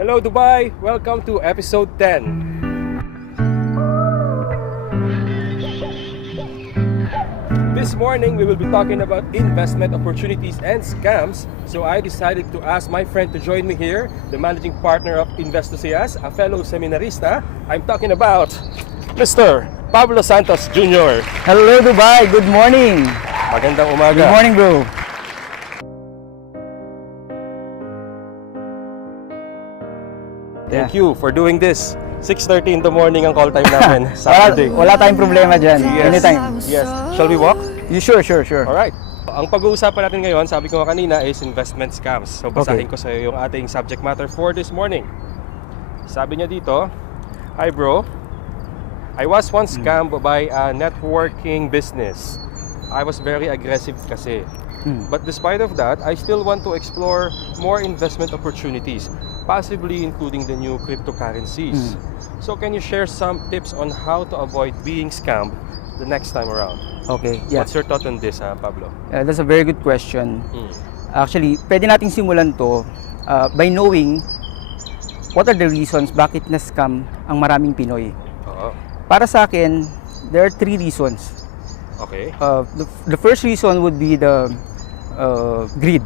Hello Dubai! Welcome to episode 10. This morning we will be talking about investment opportunities and scams. So I decided to ask my friend to join me here, the managing partner of Investhusiasts, a fellow seminarista. I'm talking about Mr. Pablo Santos Jr. Hello Dubai, good morning. Magandang umaga. Good morning bro. Thank you for doing this. 6:30 in the morning ang call time namin. Saturday. Wala tayong problema dyan. Yes. Anytime. Yes. Shall we walk? Sure. Alright. Ang pag-uusapan natin ngayon, sabi ko nga kanina, is investment scams. So basahin ko sa iyo yung ating subject matter for this morning. Sabi niya dito, "Hi bro, I was once scammed by a networking business. I was very aggressive kasi. But despite of that, I still want to explore more investment opportunities, possibly including the new cryptocurrencies. So can you share some tips on how to avoid being scammed the next time around?" Okay, yeah. What's your thought on this, Pablo? That's a very good question. Actually, pwede nating simulan to by knowing what are the reasons bakit na-scam ang maraming Pinoy. Para sa akin, there are 3 reasons. Okay. The first reason would be the greed.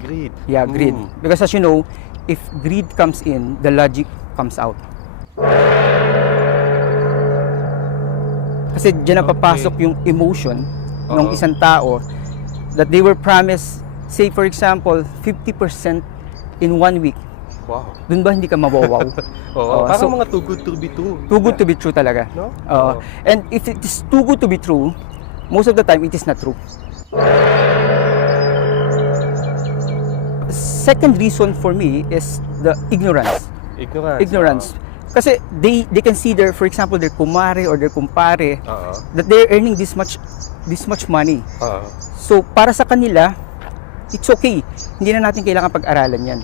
Greed. Yeah, greed. Because as you know, if greed comes in, the logic comes out. Kasi dyan napapasok yung emotion ng isang tao that they were promised, say for example, 50% in 1 week. Wow. Doon ba hindi ka mawawaw? Parang mga too good to be true. Too good to be true talaga. No? And if it is too good to be true, most of the time it is not true. Second reason for me is the ignorance. Ignorance. Kasi they consider, for example, their kumare or their kumpare that they're earning this much money. So para sa kanila, it's okay. Hindi na natin kailangan pag-aralan yan.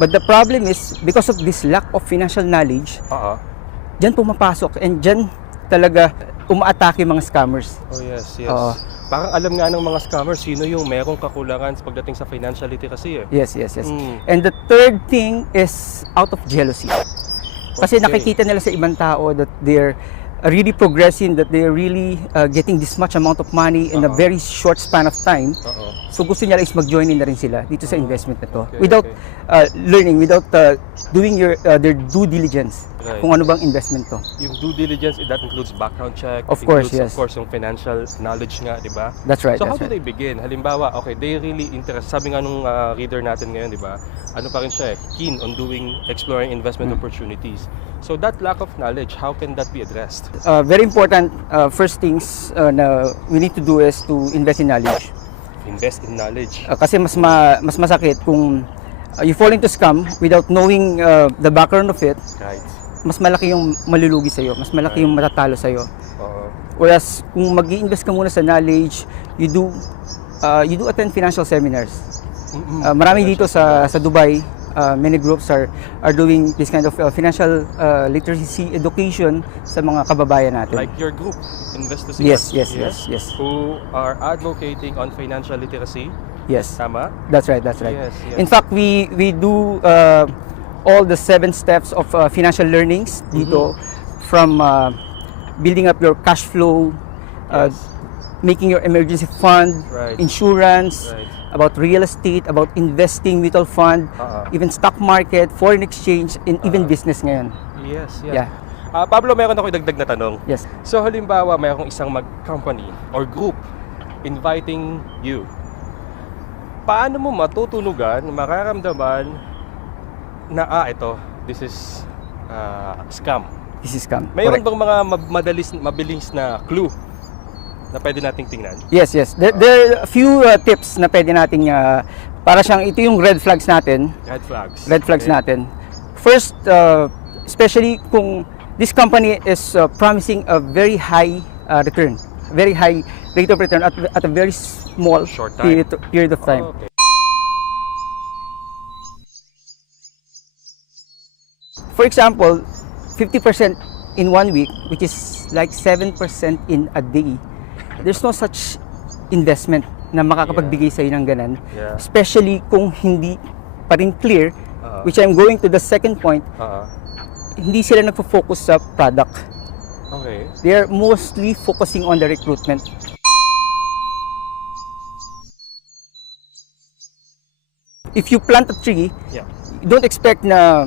But the problem is, because of this lack of financial knowledge, dyan pumapasok and dyan talaga umaatake yung mga scammers. Oh yes. Parang alam nga ng mga scammers sino yung merong kakulangan sa pagdating sa financial literacy. Yes. And the third thing is out of jealousy. Kasi nakikita nila sa ibang tao that they're really progressing, that they're really getting this much amount of money in a very short span of time. So gusto nila is mag-join in na rin sila dito sa investment na to. Without learning, without doing their due diligence. Kung ano bang investment to. Yung due diligence, that includes background check. Of course, yes. Of course, yung financial knowledge nga, di ba? That's right. So how do they begin? Halimbawa, okay, they really interested. Sabi nga nung reader natin ngayon, di ba? Ano pa rin siya, keen on exploring investment opportunities. So that lack of knowledge, how can that be addressed? Very important, first things na we need to do is to invest in knowledge. Invest in knowledge. Kasi mas masakit kung you fall into scam without knowing the background of it. Right. Mas malaki yung malulugi sa'yo, mas malaki yung matatalo sa'yo. Whereas kung mag-i-invest ka muna sa knowledge, you do attend financial seminars. Marami dito sa Dubai, many groups are doing this kind of financial literacy education sa mga kababayan natin. Like your group, Investhusiasts. Yes. Who are advocating on financial literacy. Yes. Tama? That's right. Yes. In fact, we do all the 7 steps of financial learnings dito, from building up your cash flow, making your emergency fund, insurance, about real estate, about investing, mutual fund, even stock market, foreign exchange, and even business ngayon. Yes. Yeah. Pablo, meron ako idagdag na tanong. Yes. So halimbawa, mayroong isang company or group inviting you. Paano mo matutunugan, mararamdaman na this is scam? This is scam. Mayroon bang mga mabilis na clue na pwede nating tingnan? Yes. There are a few tips na pwede nating para siyang ito yung red flags natin. Red flags natin. First, especially kung this company is promising a very high return, very high rate of return at a very small period of time. For example, 50% in 1 week, which is like 7% in a day. There's no such investment na makakapagbigay sa'yo ng ganan. Especially kung hindi pa rin clear which I'm going to the second point, hindi sila nagfo-focus sa product. Okay. They are mostly focusing on the recruitment. If you plant a tree, don't expect na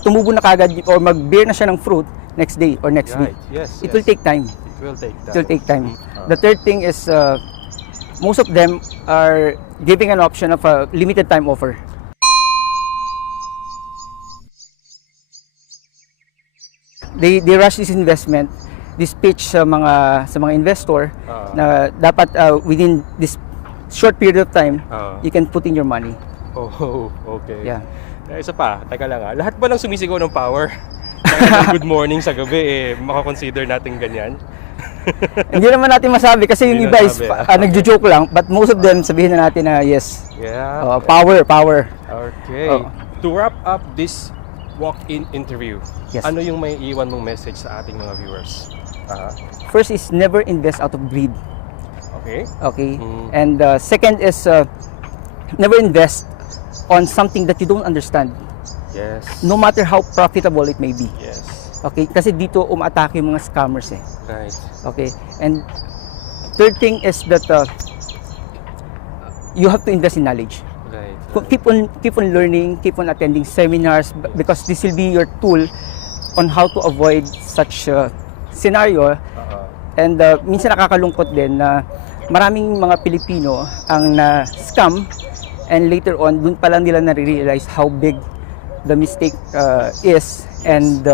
tumubo na kagad or mag-bear na siya ng fruit next day or next week. Yes, it will take time. It will take time. It will take time. The third thing is most of them are giving an option of a limited time offer. They rush this investment, this pitch sa mga investor na dapat within this short period of time you can put in your money. Oh, okay. Yeah. Isa pa, teka lang lahat ba ng sumisigaw ng power? Good morning sa gabi makakonsider natin ganyan? Hindi naman natin masabi kasi yung iba is nagjo-joke lang, but most of them sabihin na natin na yes. Yeah. Power. Okay. To wrap up this walk-in interview, ano yung may iwan mong message sa ating mga viewers? First is never invest out of greed. Okay. And second is never invest on something that you don't understand. Yes. No matter how profitable it may be. Yes. Okay, kasi dito umatake yung mga scammers Right. Okay. And third thing is that you have to invest in knowledge. Right. Keep on learning, keep on attending seminars because this will be your tool on how to avoid such scenario. And minsan nakakalungkot din na maraming mga Pilipino ang na-scam and later on dun pa lang nila na-realize how big the mistake is, and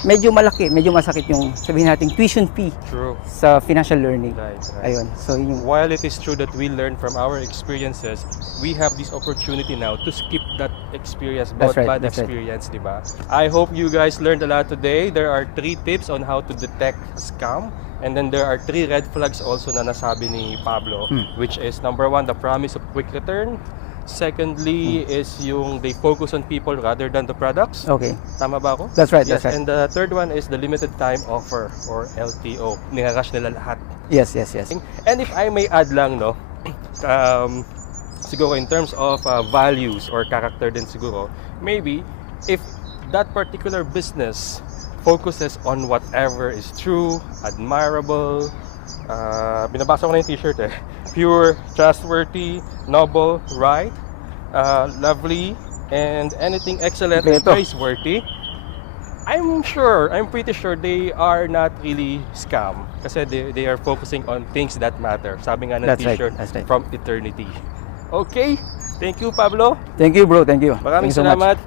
medyo masakit yung sabihin natin tuition fee. True. Sa financial learning. Right. Ayun. So yung while it is true that we learn from our experiences, we have this opportunity now to skip that experience, bad experience, di ba? I hope you guys learned a lot today. There are 3 tips on how to detect scam. And then there are 3 red flags also na nasabi ni Pablo, which is number 1, the promise of quick return. Secondly is yung they focus on people rather than the products. Okay. Tama ba ako? That's right. And the third one is the limited time offer or LTO. Nirarush nila lahat. Yes. And if I may add lang, no, siguro in terms of values or character din siguro, maybe if that particular business focuses on whatever is true, admirable, binabasa ko na yung t-shirt pure, trustworthy, noble, right, lovely, and anything excellent and praiseworthy, I'm pretty sure they are not really scam kasi they are focusing on things that matter. Sabi nga ng t-shirt, right. From eternity. Okay, thank you Pablo. Thank you bro, thank you. Maraming salamat.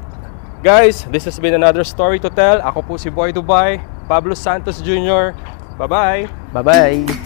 Guys, this has been another story to tell. Ako po si Boy Dubai, Pablo Santos Jr. Bye-bye. Bye-bye.